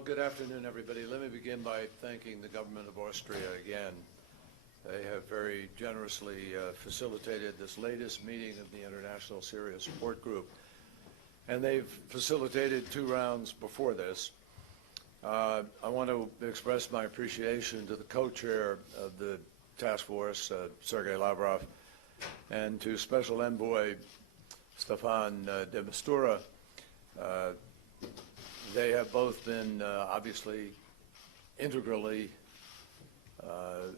Well, good afternoon, everybody. Let me begin by thanking the government of Austria again. They have very generously facilitated this latest meeting of the International Syria Support Group. And they've facilitated 2 rounds before this. I want to express my appreciation to the co-chair of the task force, Sergei Lavrov, and to Special Envoy Staffan de Mistura. They have both been obviously integrally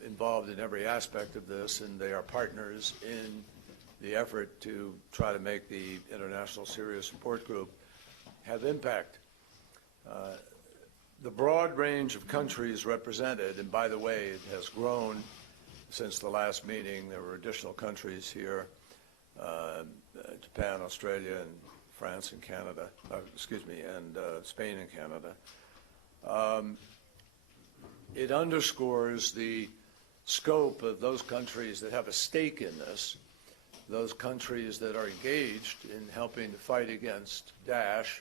involved in every aspect of this, and they are partners in the effort to try to make the International Syria Support Group have impact. The broad range of countries represented, and by the way, it has grown since the last meeting. There were additional countries here, Japan, Australia, and France and Canada, and Spain and Canada. It underscores the scope of those countries that have a stake in this, those countries that are engaged in helping to fight against Daesh,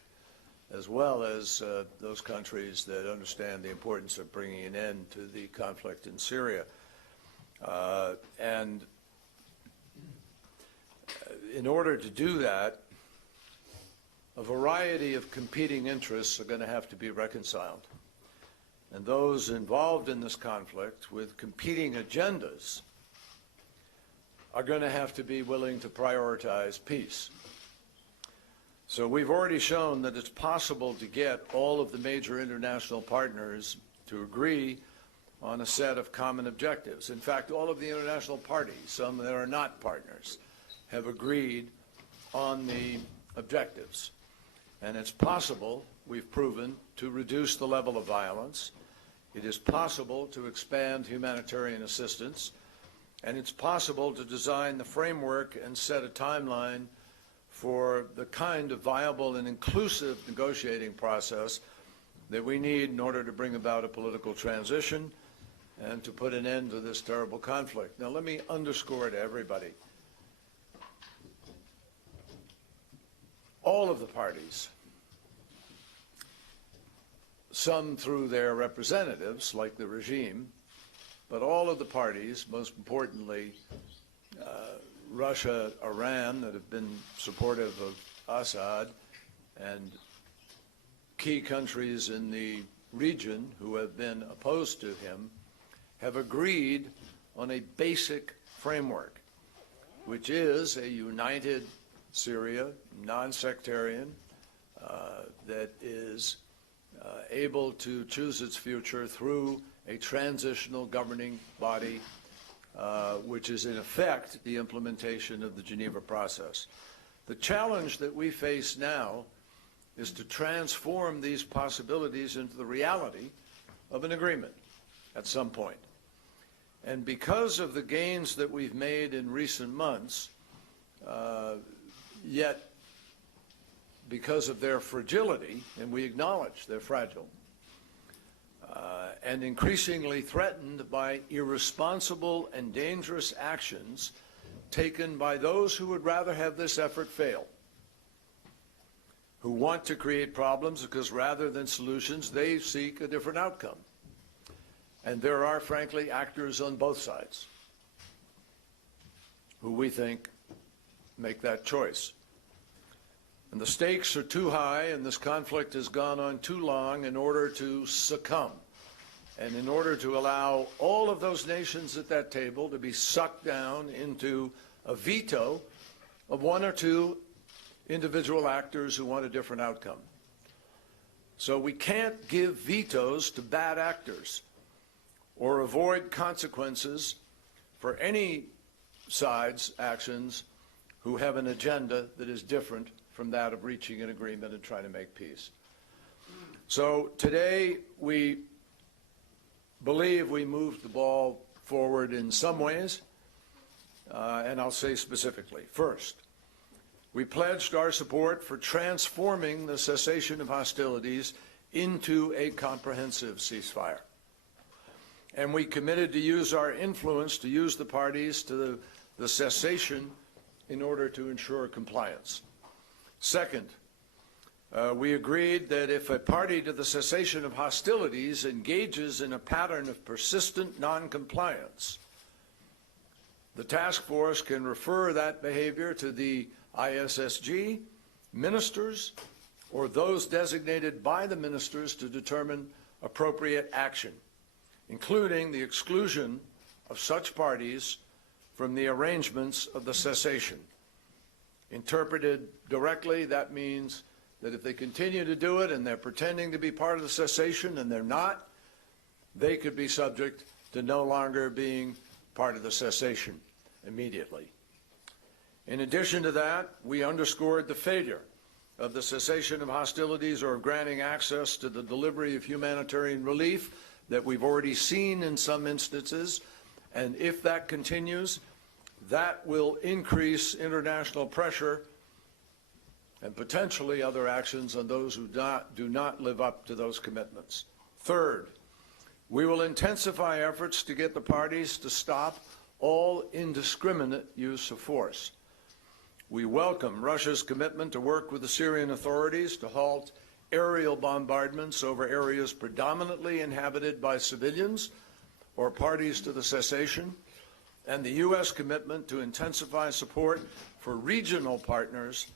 as well as those countries that understand the importance of bringing an end to the conflict in Syria. And in order to do that, a variety of competing interests are going to have to be reconciled. And those involved in this conflict with competing agendas are going to have to be willing to prioritize peace. So we've already shown that it's possible to get all of the major international partners to agree on a set of common objectives. In fact, all of the international parties, some that are not partners, have agreed on the objectives. And it's possible, we've proven, to reduce the level of violence. It is possible to expand humanitarian assistance. And it's possible to design the framework and set a timeline for the kind of viable and inclusive negotiating process that we need in order to bring about a political transition and to put an end to this terrible conflict. Now, let me underscore to everybody. All of the parties, some through their representatives, like the regime, but all of the parties, most importantly, Russia, Iran, that have been supportive of Assad, and key countries in the region who have been opposed to him, have agreed on a basic framework, which is a united Syria, non-sectarian, that is able to choose its future through a transitional governing body, which is in effect the implementation of the Geneva process. The challenge that we face now is to transform these possibilities into the reality of an agreement at some point. And because of the gains that we've made in recent months, yet because of their fragility, and we acknowledge they're fragile, and increasingly threatened by irresponsible and dangerous actions taken by those who would rather have this effort fail, who want to create problems because rather than solutions, they seek a different outcome. And there are, frankly, actors on both sides who we think make that choice. And the stakes are too high, and this conflict has gone on too long in order to succumb, and in order to allow all of those nations at that table to be sucked down into a veto of 1 or 2 individual actors who want a different outcome. So we can't give vetoes to bad actors or avoid consequences for any side's actions who have an agenda that is different from that of reaching an agreement and trying to make peace. So today we believe we moved the ball forward in some ways, and I'll say specifically. First, we pledged our support for transforming the cessation of hostilities into a comprehensive ceasefire. And we committed to use our influence to use the parties to the cessation in order to ensure compliance. Second, we agreed that if a party to the cessation of hostilities engages in a pattern of persistent noncompliance, the task force can refer that behavior to the ISSG, ministers, or those designated by the ministers to determine appropriate action, including the exclusion of such parties from the arrangements of the cessation. Interpreted directly, that means that if they continue to do it and they're pretending to be part of the cessation and they're not, they could be subject to no longer being part of the cessation immediately. In addition to that, we underscored the failure of the cessation of hostilities or of granting access to the delivery of humanitarian relief that we've already seen in some instances, and if that continues, that will increase international pressure and potentially other actions on those who do not live up to those commitments. Third, we will intensify efforts to get the parties to stop all indiscriminate use of force. We welcome Russia's commitment to work with the Syrian authorities to halt aerial bombardments over areas predominantly inhabited by civilians or parties to the cessation, and the U.S. commitment to intensify support for regional partners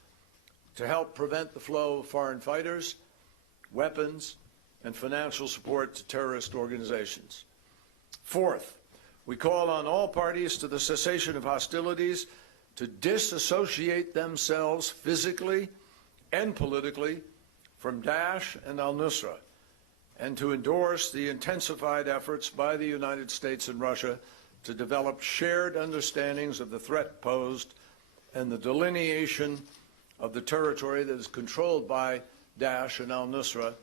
to help prevent the flow of foreign fighters, weapons, and financial support to terrorist organizations. Fourth, we call on all parties to the cessation of hostilities to disassociate themselves physically and politically from Daesh and al-Nusra, and to endorse the intensified efforts by the United States and Russia to develop shared understandings of the threat posed and the delineation of the territory that is controlled by Daesh and al-Nusra,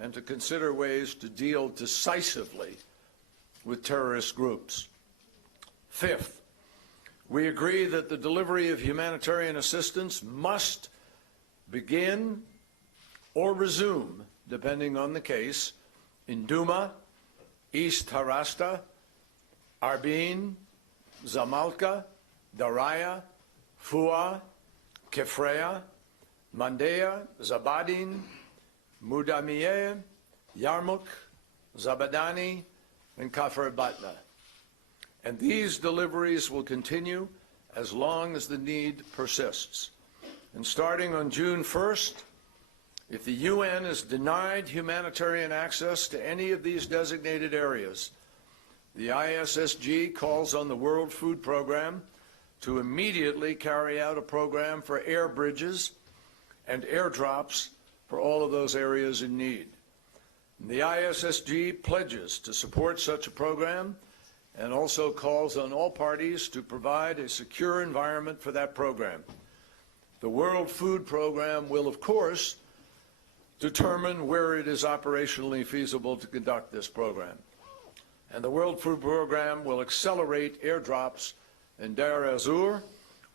and to consider ways to deal decisively with terrorist groups. Fifth, we agree that the delivery of humanitarian assistance must begin or resume, depending on the case, in Duma, East Harasta, Arbin, Zamalka, Daraya, Fua, Kefrea, Mandea, Zabadin, Mudamiyeh, Yarmouk, Zabadani, and Kafr Batna. And these deliveries will continue as long as the need persists. And starting on June 1st, if the UN is denied humanitarian access to any of these designated areas, the ISSG calls on the World Food Programme to immediately carry out a program for air bridges and airdrops for all of those areas in need. The ISSG pledges to support such a program and also calls on all parties to provide a secure environment for that program. The World Food Programme will, of course, determine where it is operationally feasible to conduct this program. And the World Food Programme will accelerate airdrops in Deir ez-Zor,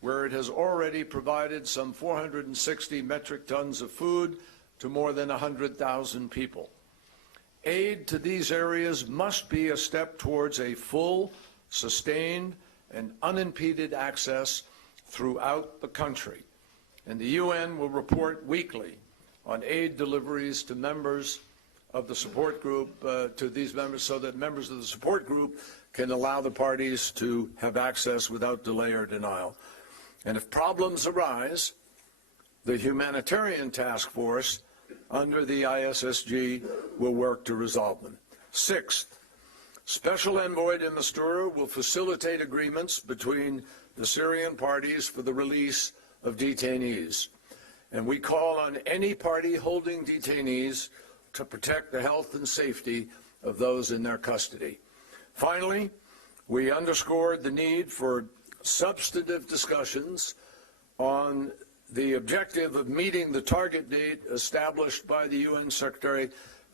where it has already provided some 460 metric tons of food to more than 100,000 people. Aid to these areas must be a step towards a full, sustained, and unimpeded access throughout the country. And the UN will report weekly on aid deliveries to members of the support group, to these members, so that members of the support group can allow the parties to have access without delay or denial. And if problems arise, the humanitarian task force under the ISSG will work to resolve them. Sixth, Special Envoy de Mistura will facilitate agreements between the Syrian parties for the release of detainees. And we call on any party holding detainees to protect the health and safety of those in their custody. Finally, we underscored the need for substantive discussions on the objective of meeting the target date established by the UN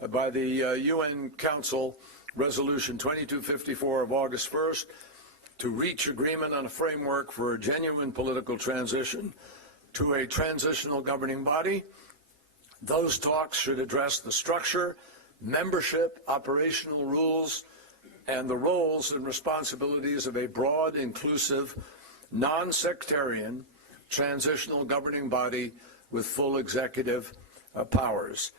UN Council Resolution 2254 of August 1st to reach agreement on a framework for a genuine political transition to a transitional governing body. Those talks should address the structure, membership, operational rules, and the roles and responsibilities of a broad, inclusive, non-sectarian, transitional governing body with full executive powers.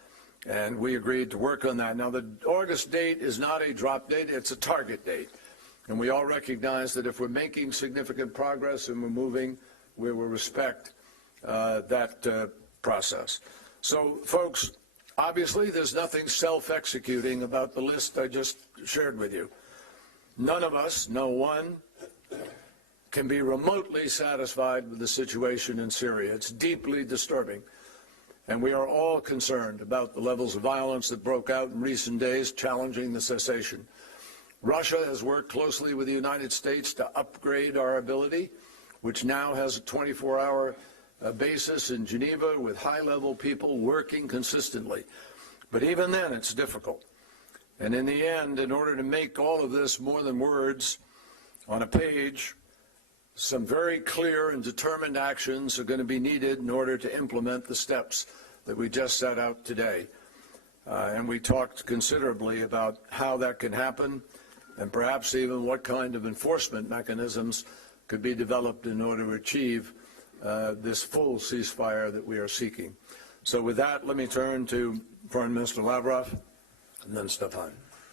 And we agreed to work on that. Now, the August date is not a drop date, it's a target date. And we all recognize that if we're making significant progress and we're moving, we will respect that process. So, folks, obviously there's nothing self-executing about the list I just shared with you. None of us, no one, can be remotely satisfied with the situation in Syria. It's deeply disturbing. And we are all concerned about the levels of violence that broke out in recent days, challenging the cessation. Russia has worked closely with the United States to upgrade our ability, which now has a 24-hour basis in Geneva with high-level people working consistently. But even then, it's difficult. And in the end, in order to make all of this more than words on a page, some very clear and determined actions are going to be needed in order to implement the steps that we just set out today. And we talked considerably about how that can happen and perhaps even what kind of enforcement mechanisms could be developed in order to achieve this full ceasefire that we are seeking. So with that, let me turn to Foreign Minister Lavrov and then Stefan.